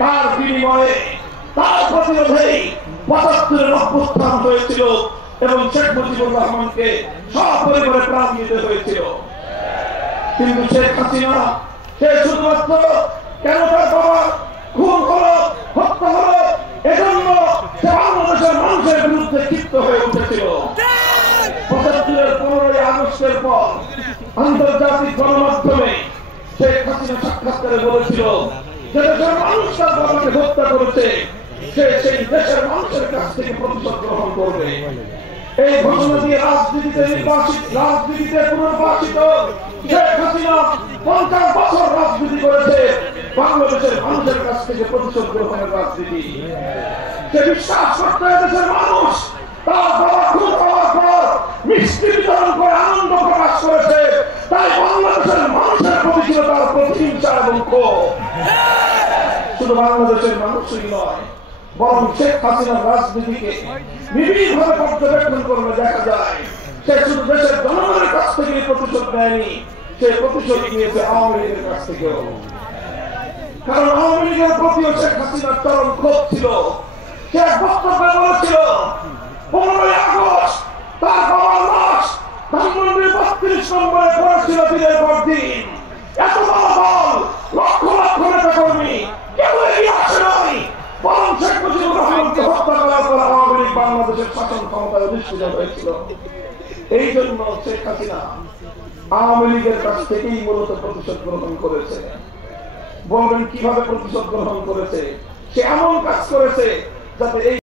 তার বিনিময়ে তার প্রতিরোধেই ৭৫-এর অভ্যুত্থান হয়েছিল এবং শেখ মুজিবুর রহমানকে সপরিবারে প্রাণ দিতে হয়েছিল। কিন্তু শেখ হাসিনা সে শুধুমাত্র কেন তার বাবা খুন হলো, হত্যা হলো, এজন্য সে বাংলাদেশের মানুষের বিরুদ্ধে ক্ষিপ্ত হয়ে উঠেছিল। ৭৫-এর ১৫ই আগস্টের পর আন্তর্জাতিক গণমাধ্যমে শেখ হাসিনা সাক্ষাৎকারে বলেছিল যে দেশের মানুষ তার বাবাকে হত্যা করেছে, সে সেই দেশের মানুষের কাছ থেকে প্রতিশোধ গ্রহণ করবে। এই ঘোষণা দিয়ে রাজনীতিতে পুনর্বাসিত শেখ হাসিনা ৫০ বছর রাজনীতি করেছে বাংলাদেশের মানুষের কাছ থেকে প্রতিশোধ গ্রহণের রাজনীতি। সে বিশ্বাস করতে দেশের মানুষ তার বাবা খুন হওয়ার পর মিষ্টি বিতরণ করে আনন্দ প্রকাশ করেছে, তাই বাংলাদেশের মানুষের প্রতি ছিল তার প্রতিহিংসা এবং ক্ষোভ। শুধু বাংলাদেশের মানুষই নয়, বরং শেখ হাসিনার রাজনীতিকে নিবিড়ভাবে পর্যবেক্ষণ করলে দেখা যায় সে শুধু দেশের জনগণের কাছ থেকে প্রতিশোধ নেয়নি, সে প্রতিশোধ নিয়েছে আওয়ামী লীগের কাছ থেকেও। কারণ আওয়ামী লীগের প্রতিও শেখ হাসিনার চরম ক্ষোভ ছিল। সে বক্তব্যে বলেছিল ১৫ই আগস্ট তার বাবার লাশ ধানমন্ডির ৩২ নম্বরে পড়েছিল দিনের পর দিন। এত বড় দল, লক্ষ লক্ষ নেতা কর্মী, কেউ এগিয়ে আসে নাই, বরং শেখ মুজিবুর রহমানকে হত্যা করার পর আওয়ামী লীগ বাংলাদেশের শাসন ক্ষমতায় অধিষ্ঠিত হয়েছিল। এই জন্য শেখ হাসিনা আওয়ামী লীগের কাছ থেকেই মূলত প্রতিশোধ গ্রহণ করেছে। বলবেন কিভাবে প্রতিশোধ গ্রহণ করেছে? সে এমন কাজ করেছে যাতে এই